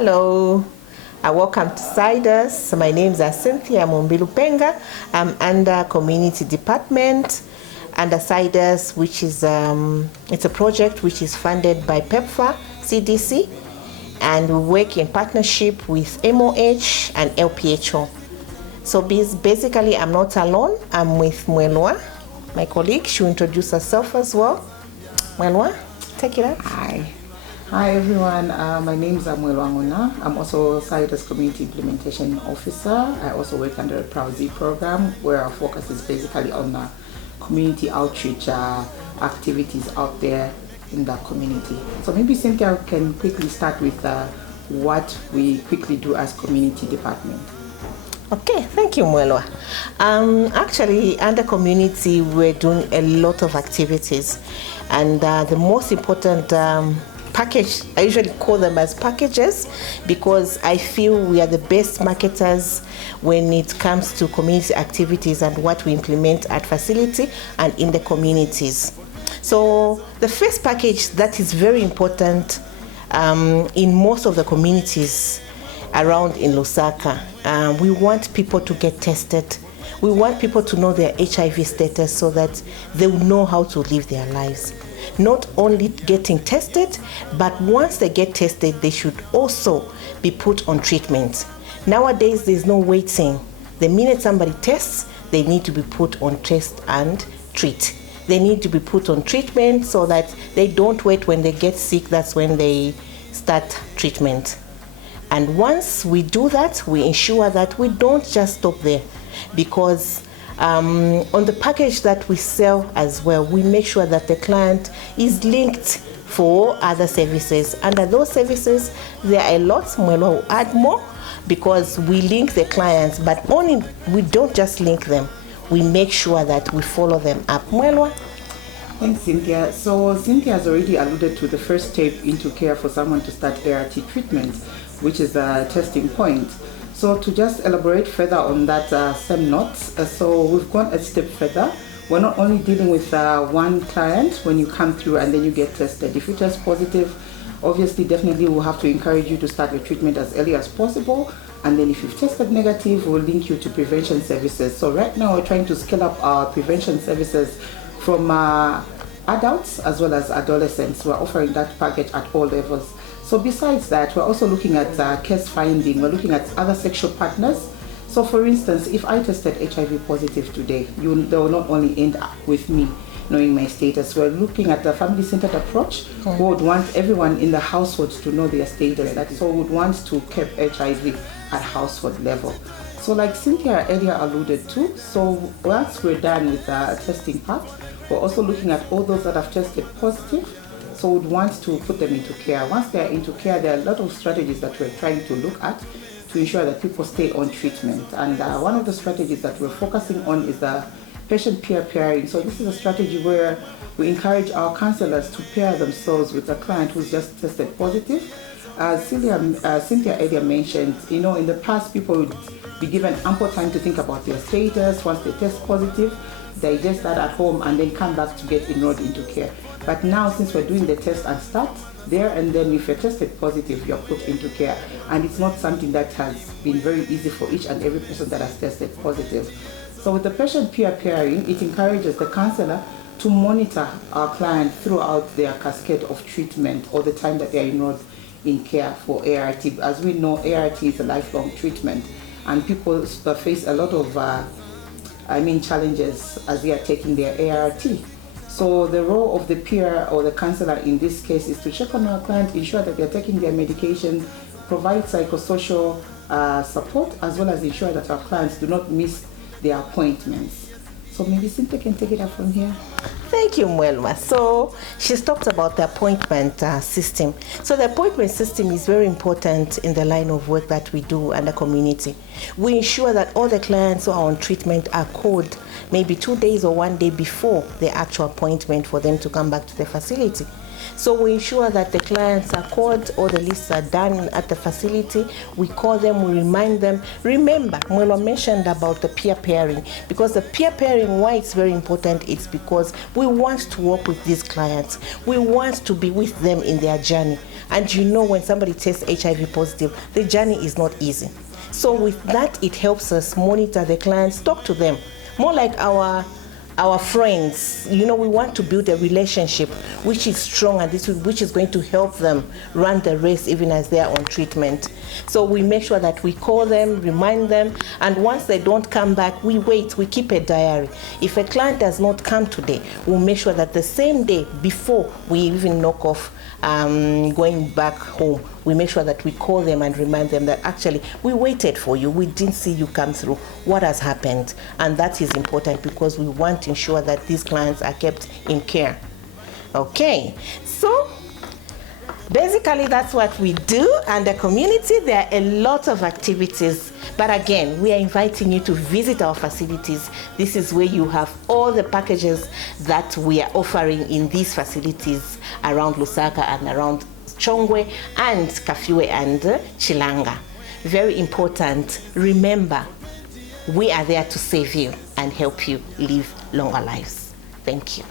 Hello, welcome to Siders. My name is Cynthia Mombilupenga. I'm under Community Department, under Siders, which is it's a project which is funded by PEPFAR, CDC, and we work in partnership with MOH and LPHO. So basically, I'm not alone. I'm with Mwelwa, my colleague. She'll introduce herself as well. Mwelwa, take it up. Hi everyone, my name is Mwelwa Ngona. I'm also Siders Community Implementation Officer. I also work under a PROUD program where our focus is basically on community outreach activities out there in the community. So maybe Cynthia can quickly start with what we quickly do as community department. Okay, thank you, Mwelwa. Actually, under community, we're doing a lot of activities, and the most important package, I usually call them as packages, because I feel we are the best marketers when it comes to community activities and what we implement at facility and in the communities. So the first package that is very important in most of the communities around in Lusaka, we want people to get tested. We want people to know their HIV status so that they will know how to live their lives. Not only getting tested, but once they get tested, they should also be put on treatment. Nowadays, there's no waiting. The minute somebody tests, they need to be put on test and treat. They need to be put on treatment so that they don't wait when they get sick. That's when they start treatment. And once we do that, we ensure that we don't just stop there, because on the package that we sell as well, we make sure that the client is linked for other services. Under those services, there are a lot. Mwelwa will add more, because we link the clients, but only we don't just link them. We make sure that we follow them up. Mwelwa? Thanks, Cynthia. So Cynthia has already alluded to the first step into care for someone to start ART treatment, which is a testing point. So to just elaborate further on that same note, so we've gone a step further. We're not only dealing with one client when you come through and then you get tested. If you test positive, obviously, definitely we'll have to encourage you to start your treatment as early as possible. And then if you've tested negative, we'll link you to prevention services. So right now we're trying to scale up our prevention services from adults as well as adolescents. We're offering that package at all levels. So besides that, we're also looking at case finding. We're looking at other sexual partners. So for instance, if I tested HIV positive today, they will not only end up with me knowing my status. We're looking at the family-centered approach. We would want everyone in the household to know their status. So we would want to keep HIV at household level. So like Cynthia earlier alluded to, so once we're done with the testing part, we're also looking at all those that have tested positive. So we'd want to put them into care. Once they're into care, there are a lot of strategies that we're trying to look at to ensure that people stay on treatment. And one of the strategies that we're focusing on is the patient peer pairing. So this is a strategy where we encourage our counselors to pair themselves with a client who's just tested positive. Cynthia earlier mentioned, in the past people would be given ample time to think about their status. Once they test positive, they just start at home and then come back to get enrolled into care. But now, since we're doing the test and start there, and then if you're tested positive, you're put into care. And it's not something that has been very easy for each and every person that has tested positive. So with the patient peer pairing, it encourages the counselor to monitor our client throughout their cascade of treatment or the time that they're enrolled in care for ART. As we know, ART is a lifelong treatment, and people face a lot of challenges as they are taking their ART. So the role of the peer or the counselor in this case is to check on our client, ensure that they're taking their medication, provide psychosocial support, as well as ensure that our clients do not miss their appointments. So maybe Cynthia can take it up from here. Thank you, Mwelwa. So she's talked about the appointment system. So the appointment system is very important in the line of work that we do and the community. We ensure that all the clients who are on treatment are called maybe 2 days or 1 day before the actual appointment for them to come back to the facility. So we ensure that the clients are called, all the lists are done at the facility. We call them, we remind them. Remember, Mwelwa mentioned about the peer pairing, because the peer pairing, why it's very important, it's because we want to work with these clients. We want to be with them in their journey. And you know, when somebody tests HIV positive, the journey is not easy. So with that, it helps us monitor the clients, talk to them, more like our friends. You know, we want to build a relationship which is strong and which is going to help them run the race even as they are on treatment. So we make sure that we call them, remind them, and once they don't come back, we wait, we keep a diary. If a client does not come today, we'll make sure that the same day before we even knock off going back home, we make sure that we call them and remind them that actually we waited for you, we didn't see you come through, what has happened. And that is important because we want to ensure that these clients are kept in care. Okay, so basically that's what we do. And the community, there are a lot of activities, but again, we are inviting you to visit our facilities. This is where you have all the packages that we are offering in these facilities around Lusaka and around Chongwe and Kafue and Chilanga. Very important, remember, we are there to save you and help you live longer lives. Thank you.